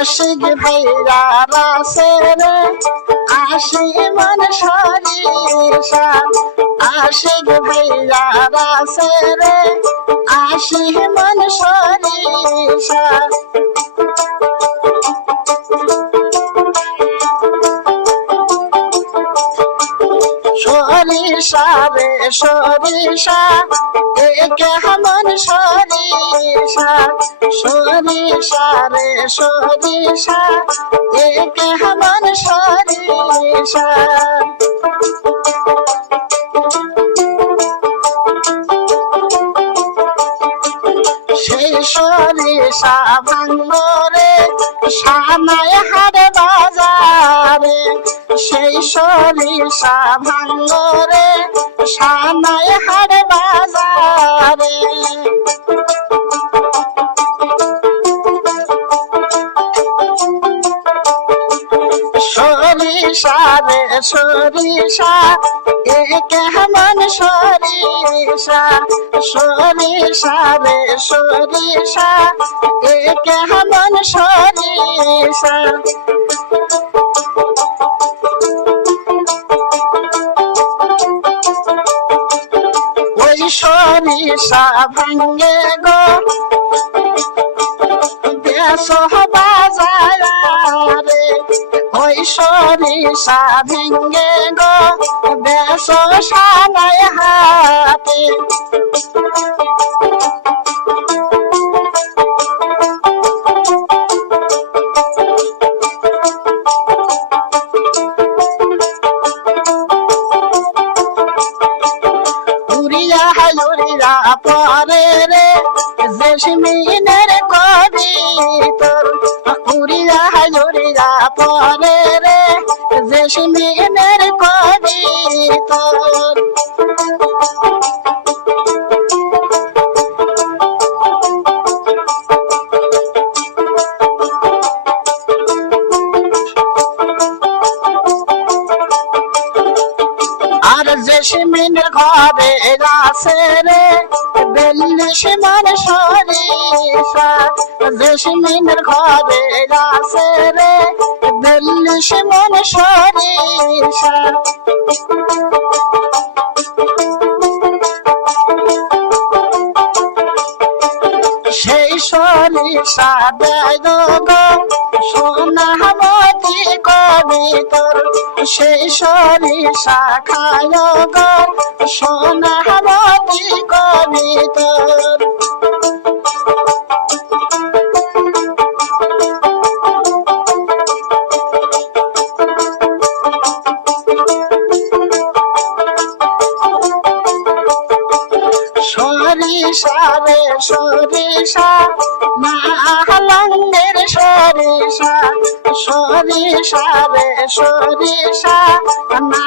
আশিক ভাইরা রাসে রে আশি মন সরিষা। আশিক ভাইরা রাসে রে আশি মন সরিষা। রে সরিষা কেমন সরিষা সরিষা রে সরিষা এ কেমন সরিষা। সেই সরিষা ভাঙ্গরে সানায় হারে সেই সরিষা ভাঙ্গরে, সানায় হারে বাজারে। সরিষা রে সরিষা, এ কেমন সরিষা? সরিষা রে সরিষা, এ কেমন সরিষা? সরিষা ভাঙ্গে গো। দেশ বাজারে ওই সরিষা ভেঙ্গে গো। দেশ সানায় হাতে হায়ুরিয়া পরে রে জেসমিনের কবি তোর উড়িয়া হায়ুরিয়া পরে রে জেসমিনের জেসমিনের ঘরে রাসে রে বেল্লিশ মন সরিষা রেশমিন ঘরে রাসে রে বেল্লিশ মন সরিষা সরিষা দেয় গো সোনামতি কবি তোর সেই সরিষা খায় গো সোনামতি কবি সরিষা রে সরিষা মা লঙ্গের সরিষা সরিষা রে সরিষা মা